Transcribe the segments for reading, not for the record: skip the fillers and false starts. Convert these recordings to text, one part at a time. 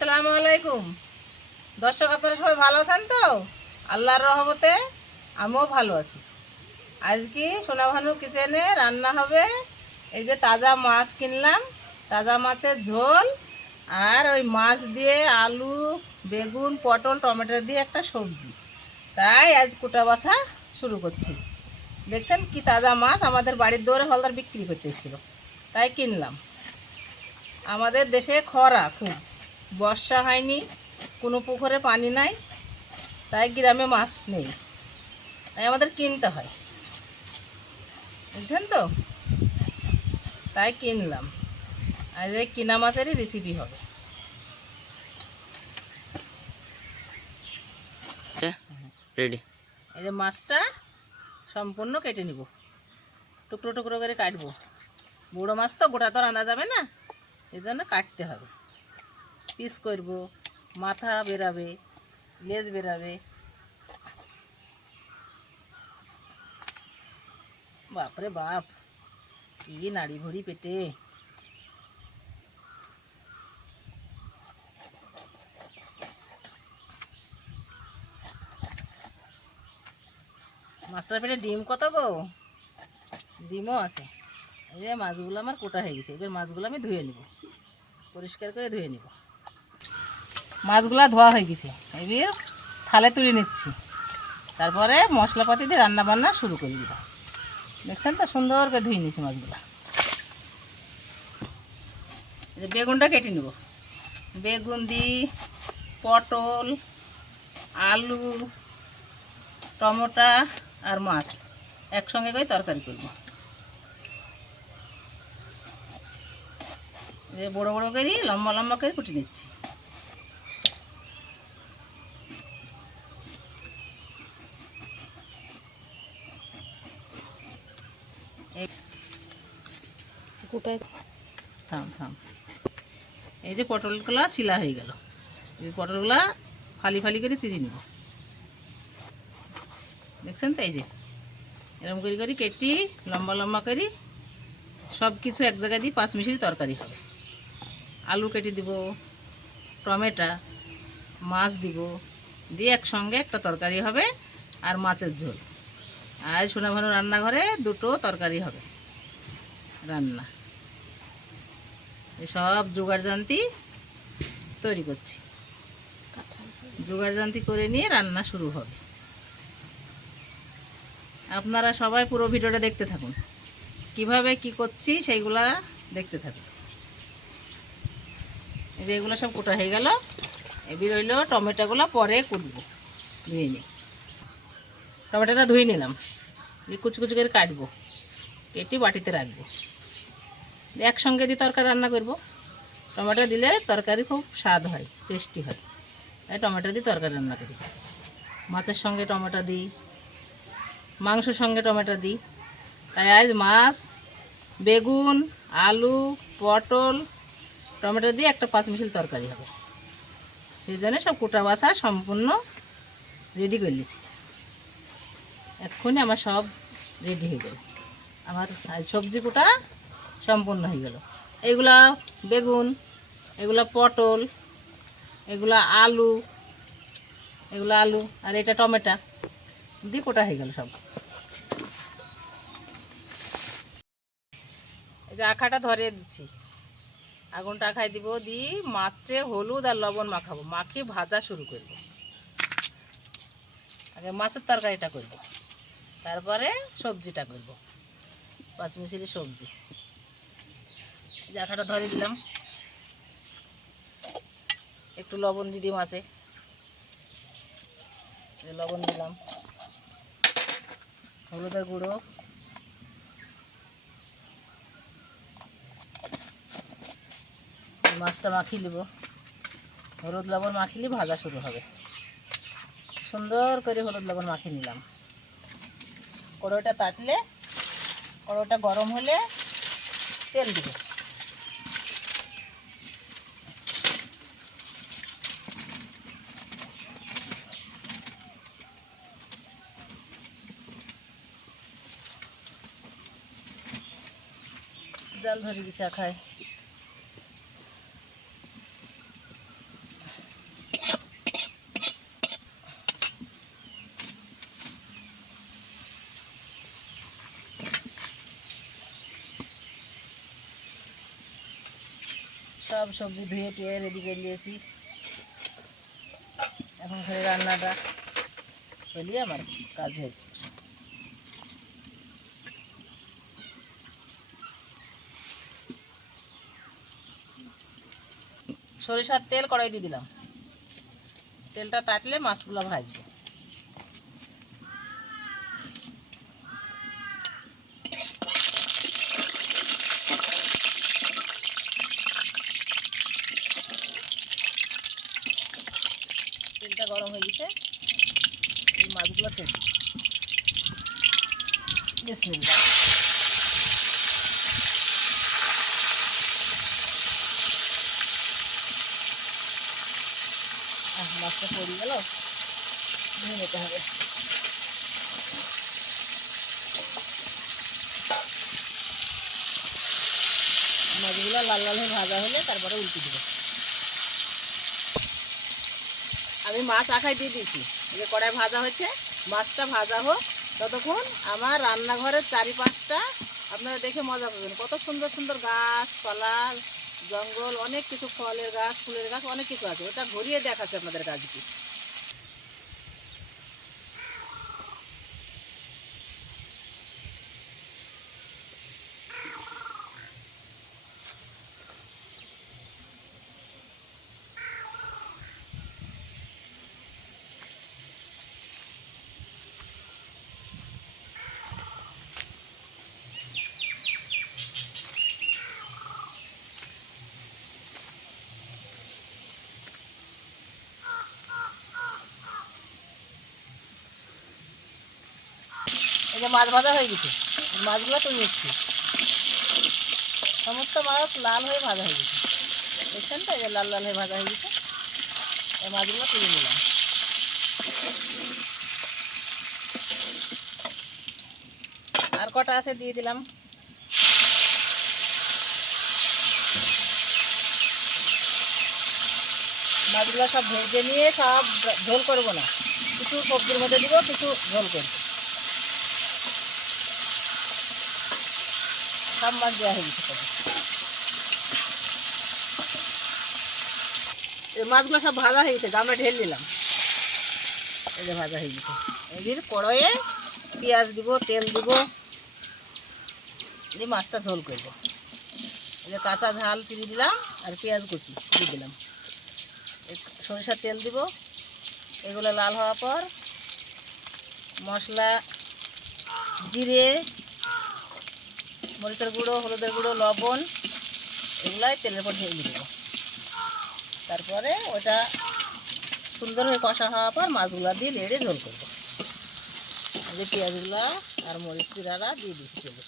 আসসালামু আলাইকুম দর্শক, আপনারা সবাই ভালো আছেন তো? আল্লাহর রহমতে আমিও ভালো আছি। আজকে সোনা ভানু কিচেনে রান্না হবে। এই যে তাজা মাছ কিনলাম, তাজা মাছের ঝোল, আর ওই মাছ দিয়ে আলু, বেগুন, পটল, টমেটো দিয়ে একটা সবজি। তাই আজ কুটা বাছা শুরু করছি। দেখছেন কি তাজা মাছ, আমাদের বাড়ির দৌড়ে হলদার বিক্রি করতে এসেছিল, তাই কিনলাম। আমাদের দেশে খরা খুব, বর্ষা হয়নি, কোনো পুকুরে পানি নাই, তাই গ্রামে মাছ নেই, তাই আমাদের কিনতে হয়, বুঝছেন তো? তাই কিনলাম। আর এই কিনা মাছেরই রেসিপি হবে। রেডি। এই যে মাছটা সম্পূর্ণ কেটে নিব, টুকরো টুকরো করে কাটবো। বুড়ো মাছ তো গোটা তো রান্না যাবে না, এই জন্য কাটতে হবে। পিস করব, মাথা বেরাবে, লেজ বেরাবে। বাপরে বাপ, কি নাড়ি ভুড়ি পেটে! মাছটার পেটে ডিম কত গো! ডিমও আছে। এই যে মাছগুলো আমার কোটা হয়ে গেছে, এবার মাছগুলো আমি ধুয়ে নিব, পরিষ্কার করে ধুয়ে নিব। মাছগুলো ধোয়া হয়ে গেছে, এবার থালে তুলে নিচ্ছি। তারপরে মশলাপাতি দিয়ে রান্না বান্না শুরু করে দিব। দেখছেন তো, সুন্দর করে ধুয়ে নিয়েছি মাছগুলো। এই যে বেগুনটা কেটে নেব। বেগুন দিই, পটল, আলু, টমেটো আর মাছ একসঙ্গে করে তরকারি করব। যে বড় বড় করে লম্বা লম্বা করে কুটে নিচ্ছি। থাম থাম, এই যে পটলগুলা ছিলা হয়ে গেল, এই পটলগুলা ফালি ফালি করে চিড়ে নিব। দেখছেন তো, এই যে এরকম করে করে কেটে লম্বা লম্বা করে সব কিছু এক জায়গায় দিয়ে পাঁচ মিশিয়ে তরকারি হবে। আলু কেটে দিব, টমেটো, মাছ দিব, দিয়ে একসঙ্গে একটা তরকারি হবে। আর মাছের ঝোল। আজ সোনা ভানু রান্নাঘরে দুটো তরকারি হবে রান্না। সব জোগাড় জান্তি তৈরি করছি, জোগাড় জান্তি করে নিয়ে রান্না শুরু হবে। আপনারা সবাই পুরো ভিডিওটা দেখতে থাকুন, কিভাবে কি করছি সেইগুলা দেখতে থাকুন। এই যে এগুলো সব কুটা হয়ে গেল, এবার রইল টমেটোগুলো পরে কুটবো, ধুয়ে নিই। টমেটোটা ধুয়ে নিলাম, দিয়ে কুচি কুচি করে কাটবো, কেটে বাটিতে রাখবো, একসঙ্গে দিয়ে তরকারি রান্না করব। টমেটো দিলে তরকারি খুব স্বাদ হয়, টেস্টি হয়, তাই টমেটো দিয়ে তরকারি রান্না করি। মাছের সঙ্গে টমেটো দিই, মাংসের সঙ্গে টমেটো দিই। তাই আজ মাছ, বেগুন, আলু, পটল, টমেটো দিয়ে একটা পাঁচ মিশালি তরকারি হবে। সেই জন্য সব কুটা বাছা সম্পূর্ণ রেডি করে নিয়েছি। এক্ষুনি আমার সব রেডি হয়ে গেল, আমার আজ সবজি কুটা সম্পূর্ণ হয়ে গেল। এইগুলা বেগুন, এগুলা পটল, এগুলা আলু, এগুলো আলু, আর এটা টমেটো দিয়ে কোটা হয়ে গেল সব। এই যে আখাটা ধরিয়ে দিচ্ছি, আগুনটা আখায় দিব, দিয়ে মাছে হলুদ আর লবণ মাখাবো, মাখিয়ে ভাজা শুরু করব। আগে মাছের তরকারিটা করব, তারপরে সবজিটা করব, পাঁচমিশালি সবজি। এই যে আখাটা ধরিয়ে দিলাম, একটু লবণ দিয়ে দিই মাছে, লবণ দিলাম, হলুদের গুঁড়ো, মাছটা মাখিয়ে নেব। হলুদ লবণ মাখিলে ভাজা শুরু হবে। সুন্দর করে হলুদ লবণ মাখিয়ে নিলাম। কড়াইটা তাতলে, কড়াইটা গরম হলে তেল দিব। জাল ধরে দিছে আখায়। সব সবজি ধুয়ে টুয়ে রেডি করে নিয়েছি। এখন খালি রান্নাটা হলে আমার কাজ হয়ে যাবে। সরিষার তেল কড়াই দিয়ে দিলাম, তেলটা তাতলে মাছগুলো ভাজবো। তেলটা গরম হয়ে গেছে, এই মাছগুলো তেল বিসমিল্লাহ। মাছটা পড়ে গেল, ধুয়ে নিতে হবে। মাছগুলো লাল লাল হয়ে ভাজা হলে তারপরে উল্টে দেবো। আমি মাছ আখায় দিয়ে দিয়েছি, যে কড়াই ভাজা হচ্ছে, মাছটা ভাজা হোক। ততক্ষণ আমার রান্নাঘরের চারিপাশটা আপনারা দেখে মজা পাবেন। কত সুন্দর সুন্দর গাছপালা, জঙ্গল, অনেক কিছু, ফলের গাছ, ফুলের গাছ, অনেক কিছু আছে। ওটা ঘুরিয়ে দেখাচ্ছে আপনাদের কাজকে। এই যে মাছ ভাজা হয়ে গেছে, মাছগুলো তুলে নিচ্ছি। সমস্ত মাছ লাল হয়ে ভাজা হয়ে গেছে, দেখছেন তো? এই যে লাল লাল হয়ে ভাজা হয়ে গেছে, এই মাছগুলো তুলে নিলাম। আর কটা আছে দিয়ে দিলাম। মাছগুলো সব ভেজে নিয়ে সব ঝোল করবো না, কিছু সবজির মধ্যে দিব, কিছু ঝোল করবো। সব মাছ দেওয়া হয়ে গেছে। এই মাছগুলো সব ভাজা হয়ে গেছে, আমরা ঢেলে নিলাম। এই যে ভাজা হয়ে গেছে, এদের কড়াইয়ে পেঁয়াজ দিব, তেল দিব, দিয়ে মাছটা ঝোল করবো। এই যে কাঁচা ঝাল চিনি দিলাম, আর পেঁয়াজ কুচি দিয়ে দিলাম। সরিষার তেল দিব। এগুলো লাল হওয়ার পর মশলা, জিরে, মরিচের গুঁড়ো, হলুদের গুঁড়ো, লবণ, এগুলাই তেলের উপর ঢেলে দেবো। তারপরে ওটা সুন্দর হয়ে কষা হওয়ার পর মাছগুলো দিয়ে নেড়ে ঝোল করবো। এই যে পেঁয়াজগুলো আর মরিচ জিরাটা দিয়ে দিচ্ছি তেলে,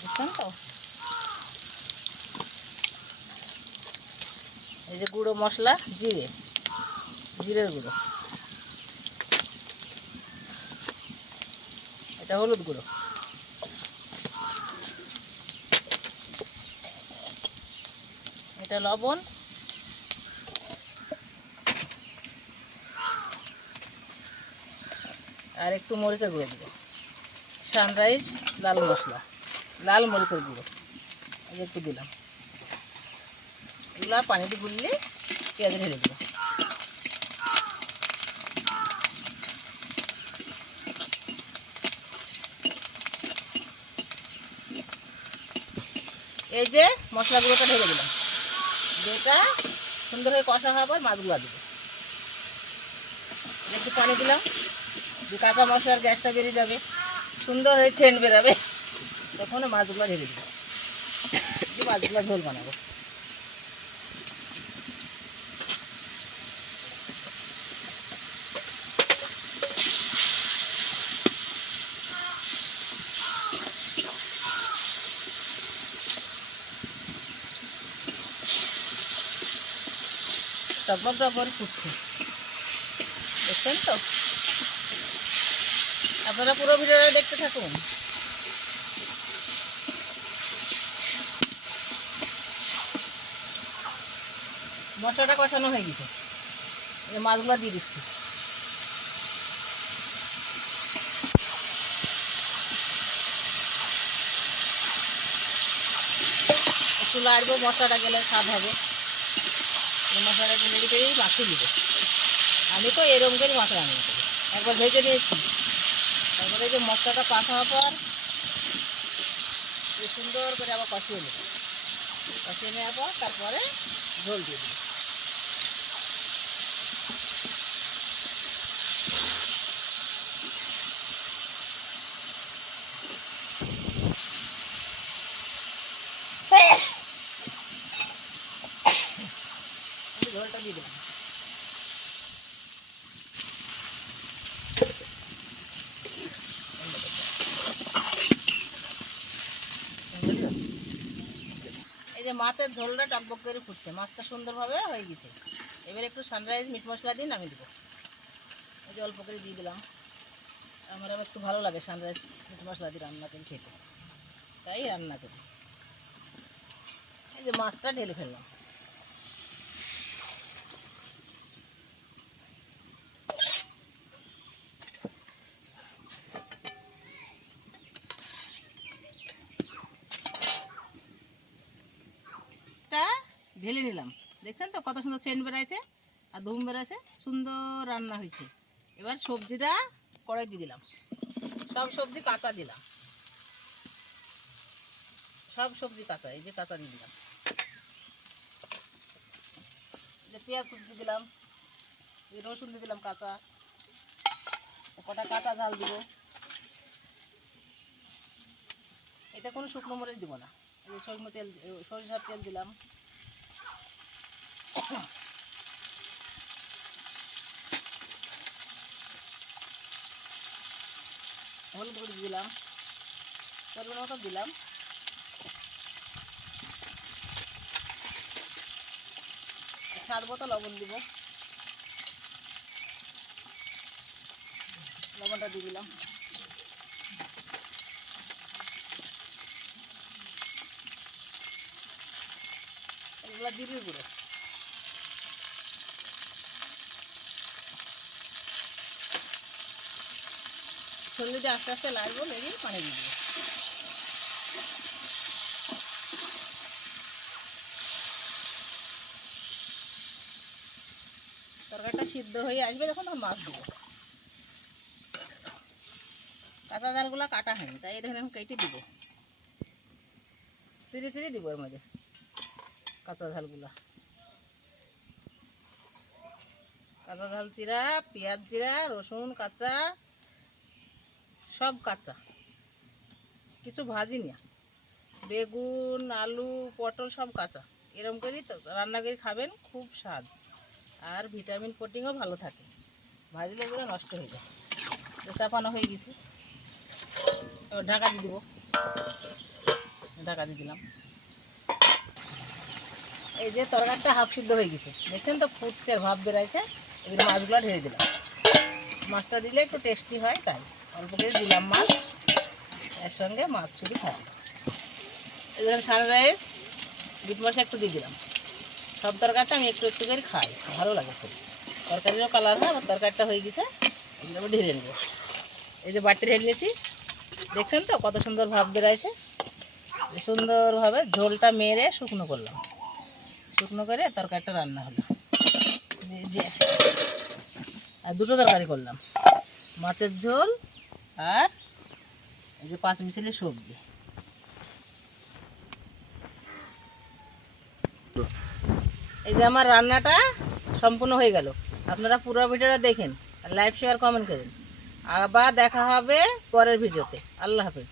বুঝছেন তো? এই যে গুঁড়ো মশলা, জিরের গুঁড়ো, এটা হলুদ গুঁড়ো, এটা লবণ, আর একটু মরিচের গুঁড়ো দেবো। সানরাইজ লাল মশলা, লাল মরিচের গুঁড়ো একটু দিলাম। এগুলো পানি দিয়ে গুললে পেঁয়াজ ঢেলে দেবো। এই যে মশলা গুঁড়োটা ঢেলে দিলাম, যেটা সুন্দর হয়ে কষা হওয়ার পর মাছগুলো দেবো। একটু পানি দিলাম, যে কাঁচা মশলার গ্যাসটা বেরিয়ে যাবে, সুন্দর হয়ে ছেন্ট বেরাবে, তখন মাছগুলো ঢেলে দেবো। মাছগুলো ঝোল বানাবো। টকবক টকবক ফুটছে, দেখছেন তো? আপনারা পুরো ভিডিওটা দেখতে থাকুন। মশলাটা কষানো হয়ে গেছে, এই মাছগুলো দিয়ে দিচ্ছি। একটু চুলা আসবো, মশলাটা গেলে স্বাদ হবে। এই মশলাটা একটু নেড়ে করেই মাখিয়ে দিব। আমি তো এরকম করে মাখা রান্না করি। একবার ভেজে নিয়েছি, তারপরে যে মশলাটা পাকা হওয়ার পর সুন্দর করে আবার কষিয়ে নেব। কষিয়ে নেওয়ার পর তারপরে ঝোল দিয়ে দিই। ঝোলটা দিয়ে দিলাম। এই যে মাছের ঝোলটা টকবক করে ফুটছে, মাছটা সুন্দরভাবে হয়ে গেছে। এবার একটু সানরাইজ মিট মশলা দিয়ে নামিয়ে দেবো। এই যে অল্প করে দিয়ে দিলাম। আমার একটু ভালো লাগে সানরাইজ মিট মশলা দিয়ে রান্না করে খেতে, তাই রান্না করি। এই যে মাছটা ঢেলে ফেললাম। ঢেলে নিলাম। দেখছেন তো কত সুন্দর সেন্ট বেড়াইছে আর ধুম বেড়াইছে, সুন্দর রান্না হয়েছে। এবার সবজিটা কড়াই দিয়ে দিলাম। সব সবজি কাঁচা দিলাম, সব সবজি কাঁচা। এই যে কাঁচা দিয়ে দিলাম। যে পেঁয়াজ কুচি দিয়ে দিলাম, রসুন দিয়ে দিলাম কাঁচা, কটা কাঁচা ঝাল দিব। এটা কোনো শুকনো মরিচ দিব না। এই যে সরিষার তেল দিলাম। হলুদ গুঁড়ি দিলাম, পরিমাণ মতো দিলাম। স্বাদ মতো লবণ দিব, লবণটা দিয়ে দিলাম। এগুলো জিরির গুঁড়ো, ছড়িয়ে দিয়ে আস্তে আস্তে লাগবো, লেগে পানি দিয়ে দেবো। তরকারিটা সিদ্ধ হয়ে আসবে যখন তখন মাছ দেবো। কাঁচা ঝালগুলো কাটা হয়নি, তাই এই দেখুন আমি কেটে দিব, চিড়ি চিড়ি দিব এর মধ্যে কাঁচা ঝালগুলা। কাঁচা ঝাল চিরা, পেঁয়াজ চিরা, রসুন কাঁচা, সব কাঁচা, কিছু ভাজি না। বেগুন, আলু, পটল সব কাঁচা। এরকম করেই তো রান্না করে খাবেন, খুব স্বাদ। আর ভিটামিন প্রোটিনও ভালো থাকে। ভাজলে এগুলো নষ্ট হয়ে যায়। তো চাপানো হয়ে গেছে, এবার ঢাকা দিয়ে দিব। ঢাকা দিয়ে দিলাম। এই যে তরকারিটা হাফ সিদ্ধ হয়ে গেছে, দেখছেন তো ফুটছে, ভাব বেড়াইছে। এবার মাছগুলো ঢেলে দিলাম। মাছটা দিলে একটু টেস্টি হয়, তাই অল্প করে দিলাম মাছ। এর সঙ্গে মাছ শুধু খাবো। এই ধরুন সানরাইজ বিট মশলা একটু দিয়ে দিলাম। সব তরকারিটা আমি একটু একটু করে খাই, ভালো লাগে খুব। তরকারিরও কালার হয়, আমার তরকারিটা হয়ে গেছে। এগুলো আমি ঢেলে নেবো। এই যে বাটি ঢেলে নিয়েছি, দেখছেন তো কত সুন্দর ভাব বেড়াইছে। সুন্দরভাবে ঝোলটা মেরে শুকনো করলাম, শুকনো করে তরকারিটা রান্না হলো। যে আর দুটো তরকারি করলাম, মাছের ঝোল আর এই যে 5 মিশালি সবজি। এই যে আমার রান্নাটা সম্পূর্ণ হয়ে গেল। আপনারা পুরো ভিডিওটা দেখেন, লাইক শেয়ার কমেন্ট করেন। আবার দেখা হবে পরের ভিডিওতে। আল্লাহ হাফেজ।